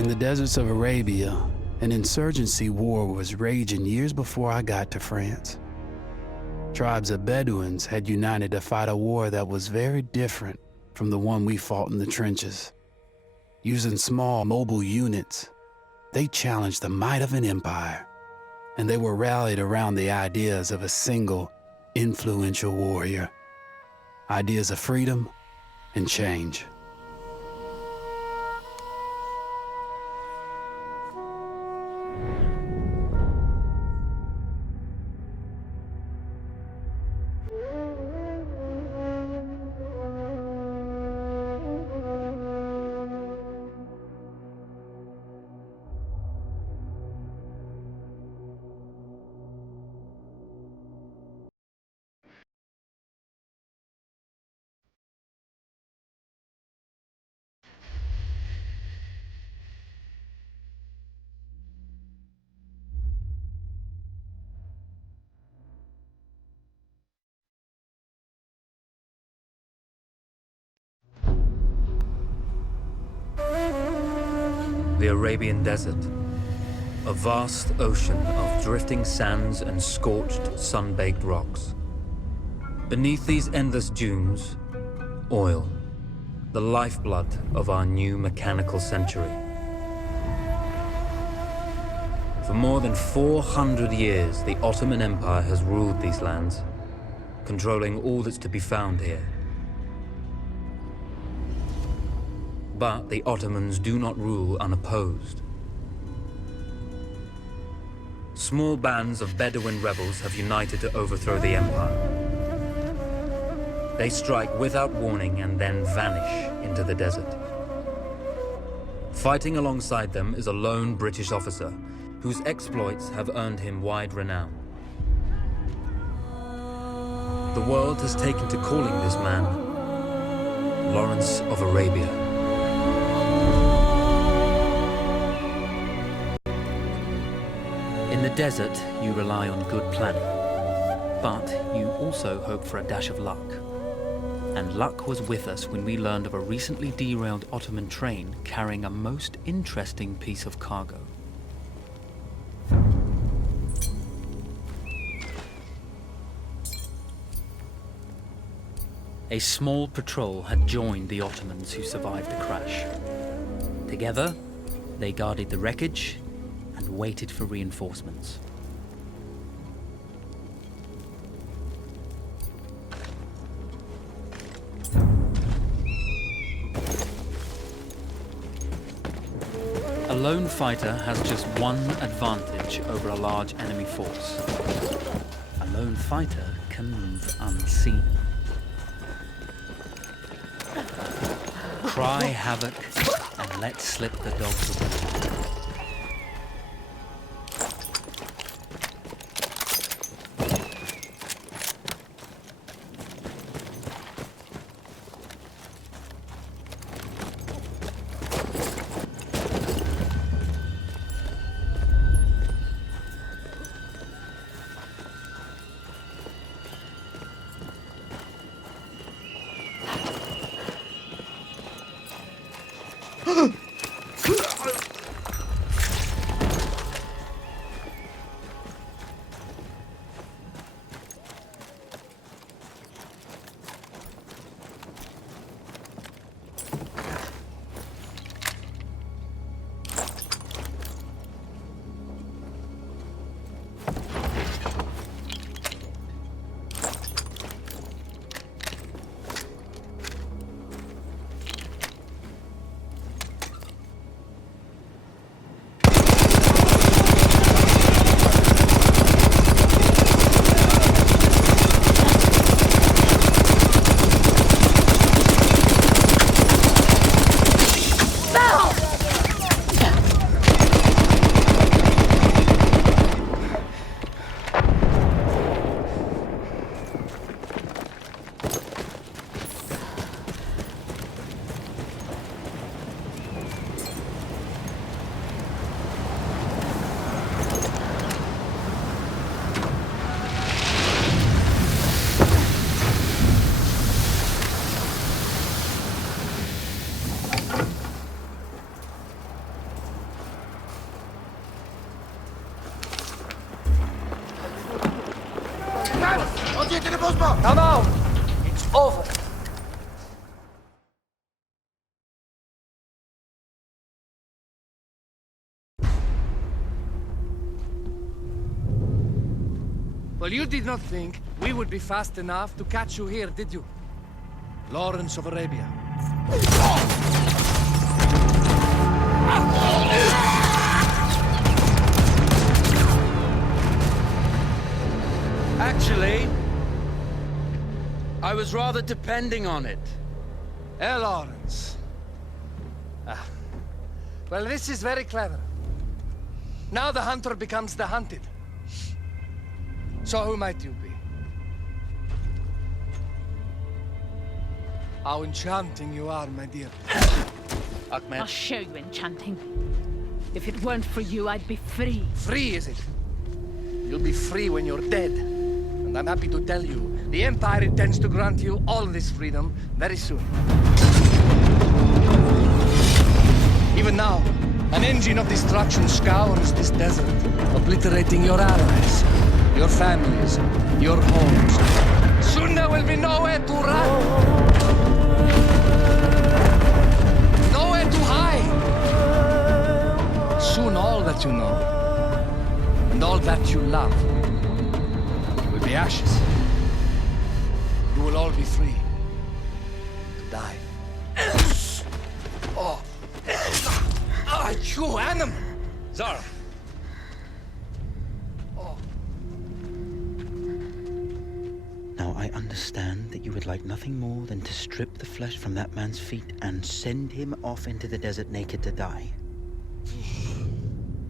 In the deserts of Arabia, an insurgency war was raging years before I got to France. Tribes of Bedouins had united to fight a war that was very different from the one we fought in the trenches. Using small, mobile units, they challenged the might of an empire, and they were rallied around the ideas of a single, influential warrior. Ideas of freedom and change. The Arabian Desert, a vast ocean of drifting sands and scorched, sun-baked rocks. Beneath these endless dunes, oil, the lifeblood of our new mechanical century. For more than 400 years, the Ottoman Empire has ruled these lands, controlling all that's to be found here. But the Ottomans do not rule unopposed. Small bands of Bedouin rebels have united to overthrow the empire. They strike without warning and then vanish into the desert. Fighting alongside them is a lone British officer whose exploits have earned him wide renown. The world has taken to calling this man Lawrence of Arabia. In the desert, you rely on good planning, but you also hope for a dash of luck. And luck was with us when we learned of a recently derailed Ottoman train carrying a most interesting piece of cargo. A small patrol had joined the Ottomans who survived the crash. Together, they guarded the wreckage and waited for reinforcements. A lone fighter has just one advantage over a large enemy force. A lone fighter can move unseen. Cry havoc and let slip the dogs of war. Come out! It's over. Well, you did not think we would be fast enough to catch you here, did you? Lawrence of Arabia. Actually, I was rather depending on it. Lawrence. Well, this is very clever. Now the hunter becomes the hunted. So who might you be? How enchanting you are, my dear. Ahmed. I'll show you enchanting. If it weren't for you, I'd be free. Free, is it? You'll be free when you're dead. And I'm happy to tell you, the Empire intends to grant you all this freedom very soon. Even now, an engine of destruction scours this desert, obliterating your allies, your families, your homes. Soon there will be nowhere to run. Nowhere to hide. Soon all that you know, and all that you love, will be ashes. You will all be free to die. Oh, you animal! Zara. Now, I understand that you would like nothing more than to strip the flesh from that man's feet and send him off into the desert naked to die.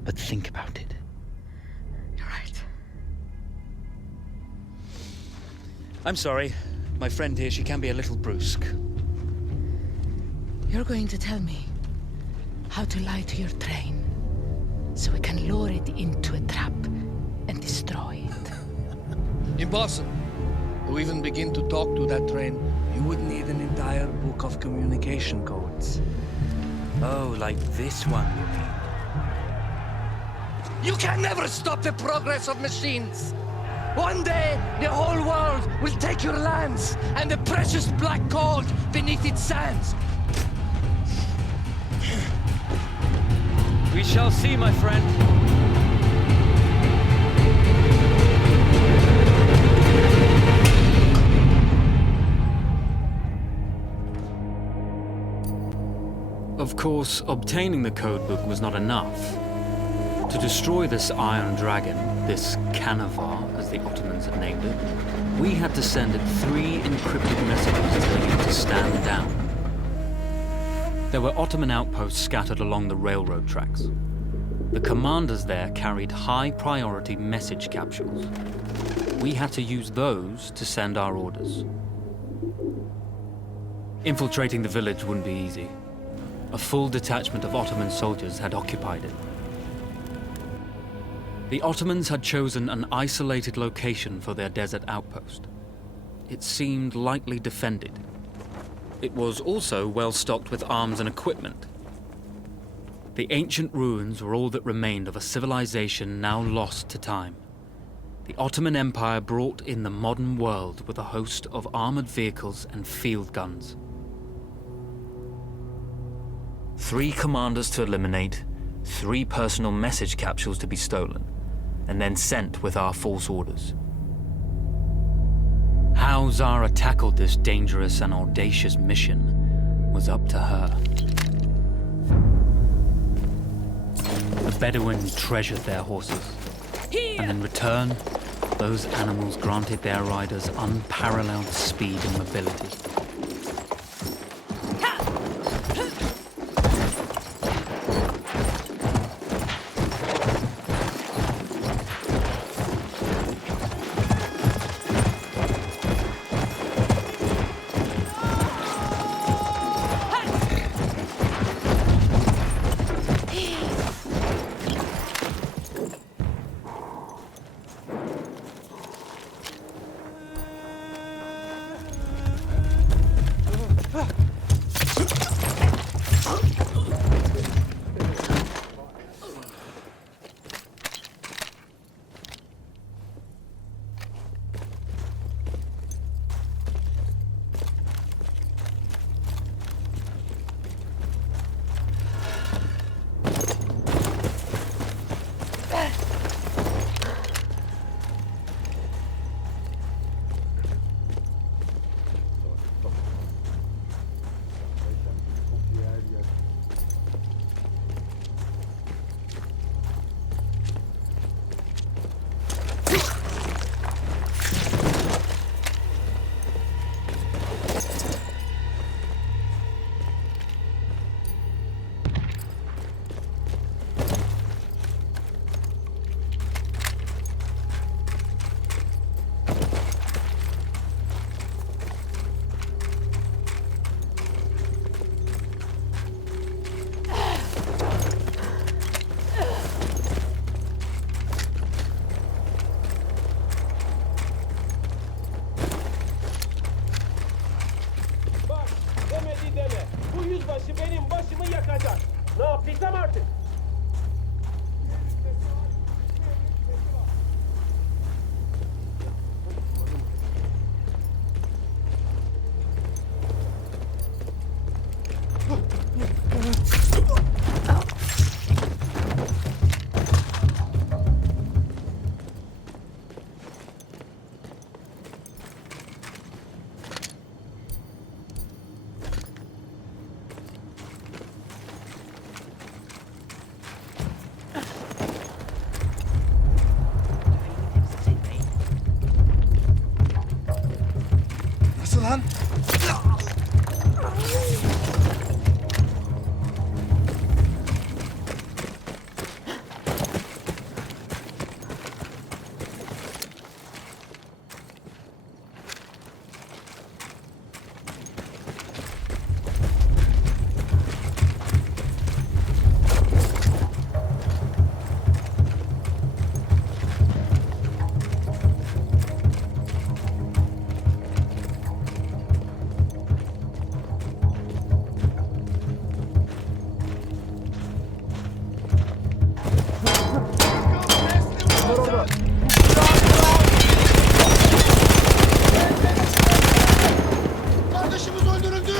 But think about it. You're right. I'm sorry. My friend here, she can be a little brusque. You're going to tell me how to lie to your train, so we can lure it into a trap and destroy it. Impossible. To even begin to talk to that train, you would need an entire book of communication codes. Oh, like this one, you mean? You can never stop the progress of machines! One day, the whole world will take your lands and the precious black gold beneath its sands. We shall see, my friend. Of course, obtaining the codebook was not enough. To destroy this Iron Dragon, this Canavar, as the Ottomans had named it, we had to send it 3 encrypted messages telling it to stand down. There were Ottoman outposts scattered along the railroad tracks. The commanders there carried high-priority message capsules. We had to use those to send our orders. Infiltrating the village wouldn't be easy. A full detachment of Ottoman soldiers had occupied it. The Ottomans had chosen an isolated location for their desert outpost. It seemed lightly defended. It was also well stocked with arms and equipment. The ancient ruins were all that remained of a civilization now lost to time. The Ottoman Empire brought in the modern world with a host of armored vehicles and field guns. 3 commanders to eliminate, 3 personal message capsules to be stolen, and then sent with our false orders. How Zara tackled this dangerous and audacious mission was up to her. The Bedouin treasured their horses, and in return, those animals granted their riders unparalleled speed and mobility. yüzbaşı benim başımı yakacak. Ne yaptıysam artık. Nasıl lan? Kardeşimiz öldürüldü.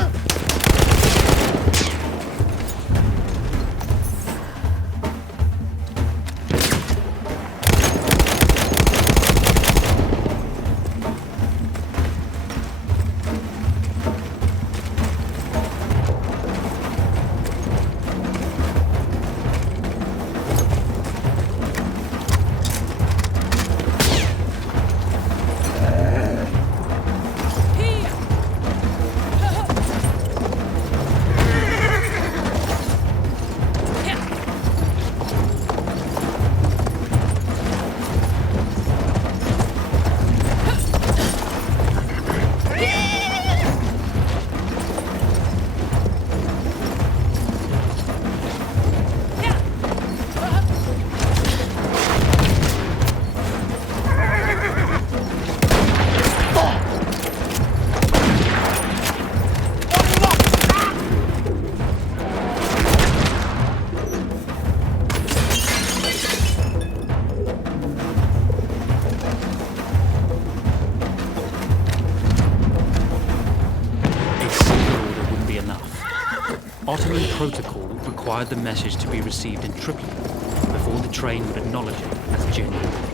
Ottoman protocol required the message to be received in Tripoli before the train would acknowledge it as genuine.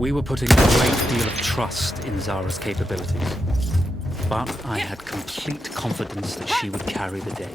We were putting a great deal of trust in Zara's capabilities, but I had complete confidence that she would carry the day.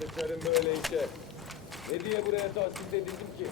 Sıkarım böyle işe. Ne diye buraya tahsis edildim ki?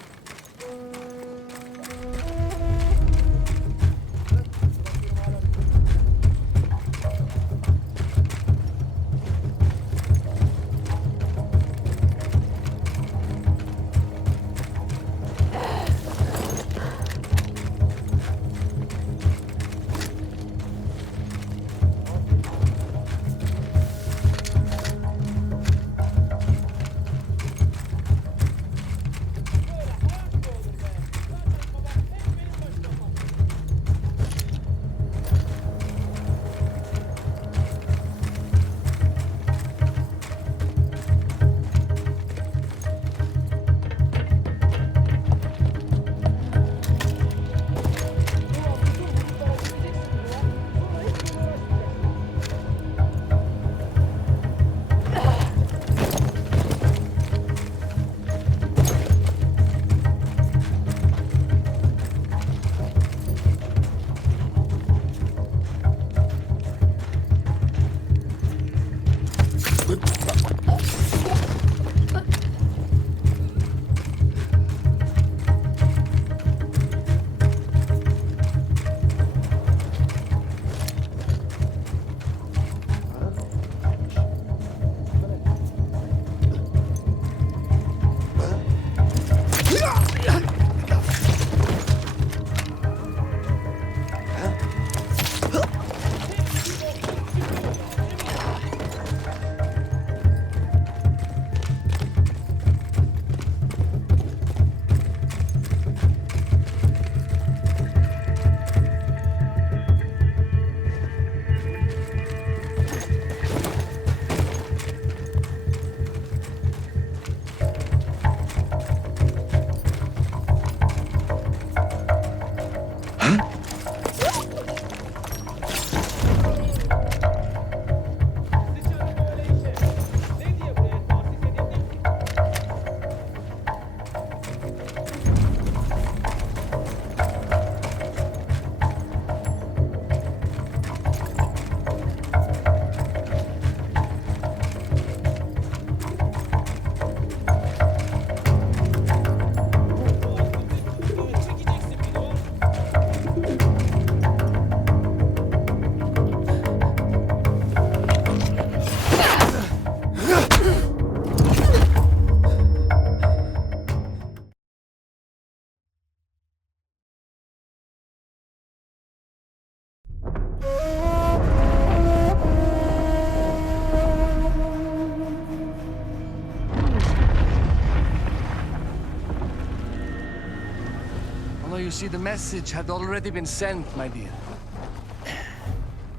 You see, the message had already been sent, my dear.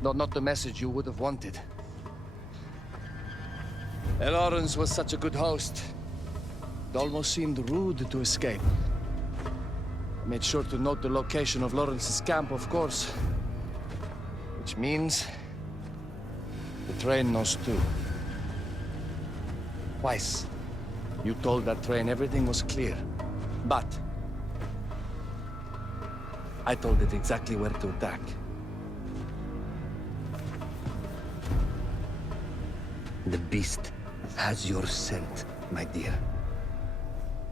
Though not the message you would have wanted. Lawrence was such a good host. It almost seemed rude to escape. I made sure to note the location of Lawrence's camp, of course. Which means the train knows too. Twice, you told that train everything was clear. But I told it exactly where to attack. The beast has your scent, my dear.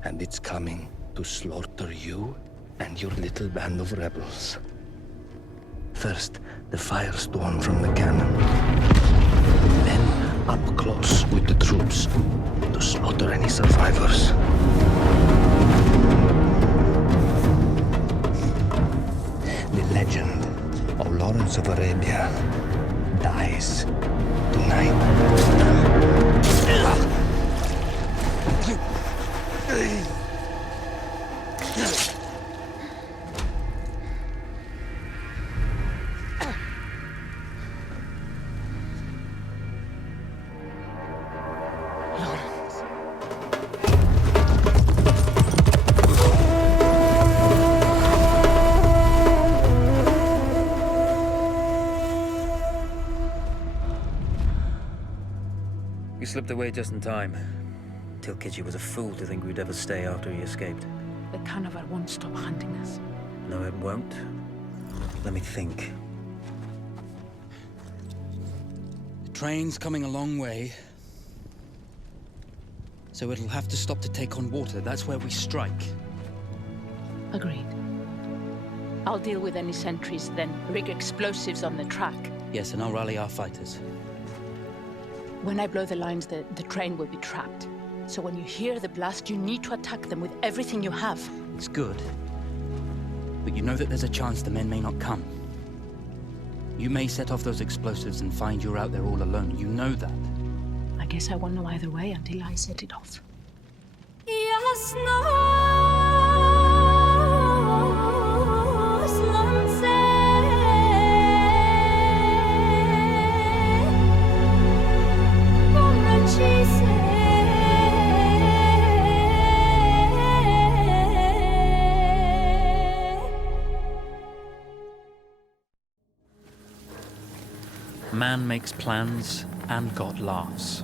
And it's coming to slaughter you and your little band of rebels. First, the firestorm from the cannon. Then, up close with the troops to slaughter any survivors. The legend of Lawrence of Arabia dies tonight. You slipped away just in time. Tilkitchi was a fool to think we'd ever stay after he escaped. The carnival won't stop hunting us. No, it won't. Let me think. The train's coming a long way. So it'll have to stop to take on water. That's where we strike. Agreed. I'll deal with any sentries, then rig explosives on the track. Yes, and I'll rally our fighters. When I blow the lines, the train will be trapped. So when you hear the blast, you need to attack them with everything you have. It's good. But you know that there's a chance the men may not come. You may set off those explosives and find you're out there all alone. You know that. I guess I won't know either way until I set it off. Man makes plans, and God laughs.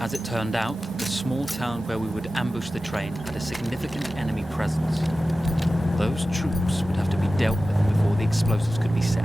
As it turned out, the small town where we would ambush the train had a significant enemy presence. Those troops would have to be dealt with before the explosives could be set.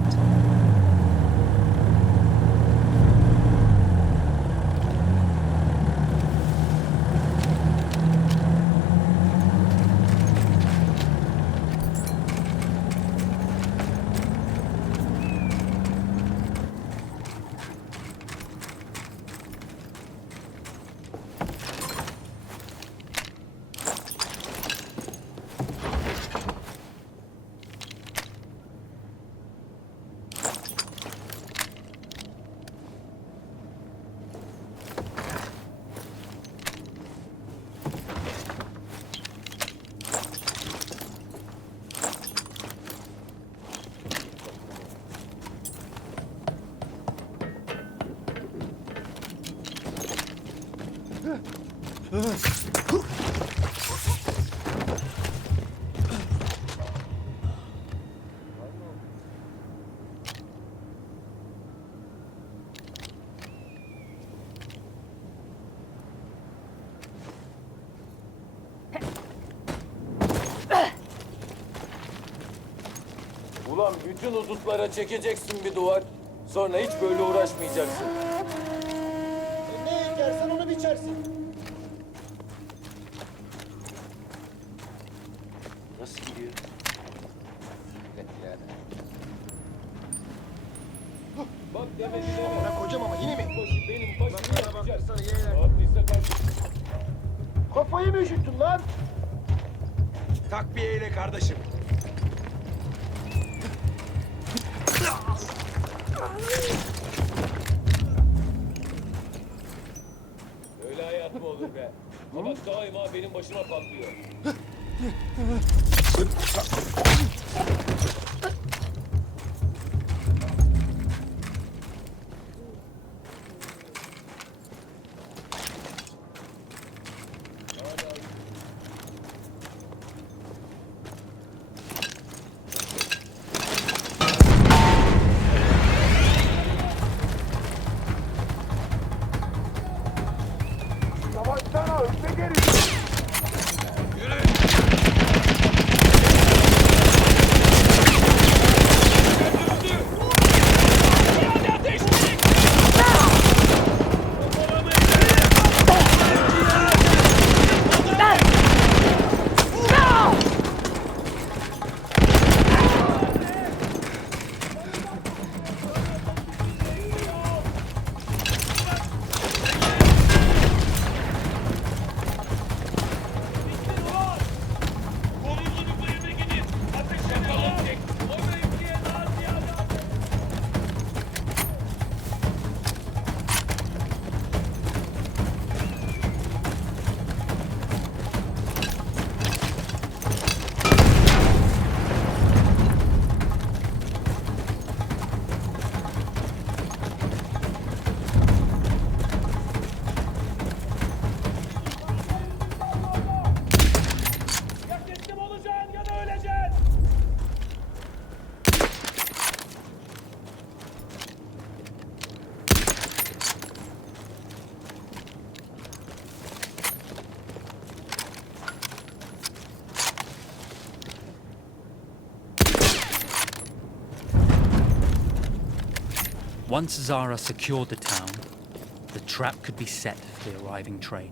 Ulan bütün hudutlara çekeceksin bir duvar. Sonra hiç böyle uğraşmayacaksın. Ne ekersen onu biçersin. Nasıl gidiyor? Bak demedi deme. Bırak hocam ama yine mi? Benim başımı yakacak. Haklıysa karşı. Kafayı mı üşüttün lan? Takviyeyle kardeşim. Öyle hayat mı olur be? Ama daima benim başıma patlıyor. Once Zara secured the town, the trap could be set for the arriving train.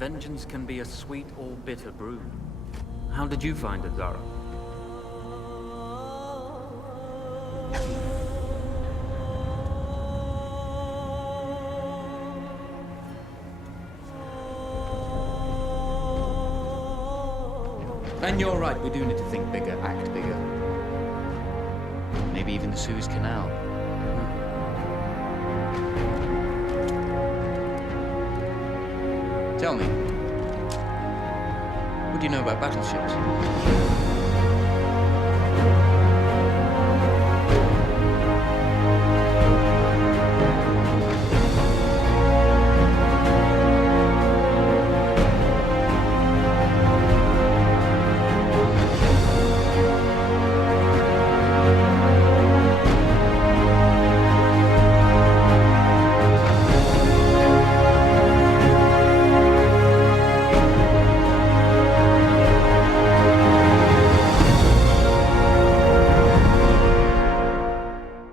Vengeance can be a sweet or bitter brew. How did you find it, Zara? And you're right, we do need to think bigger, act bigger. Maybe even the Suez Canal. Tell me, what do you know about battleships?